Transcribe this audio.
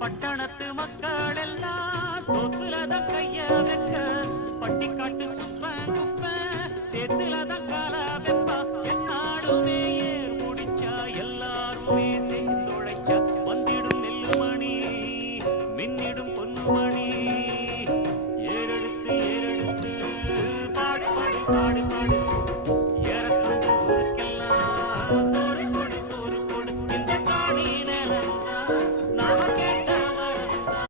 பட்டணத்து மக்கள் எல்லாம் சோத்துலதான் கைய வைக்க பட்டிக்காட்டு குப்ப குப்ப சேத்துலதான்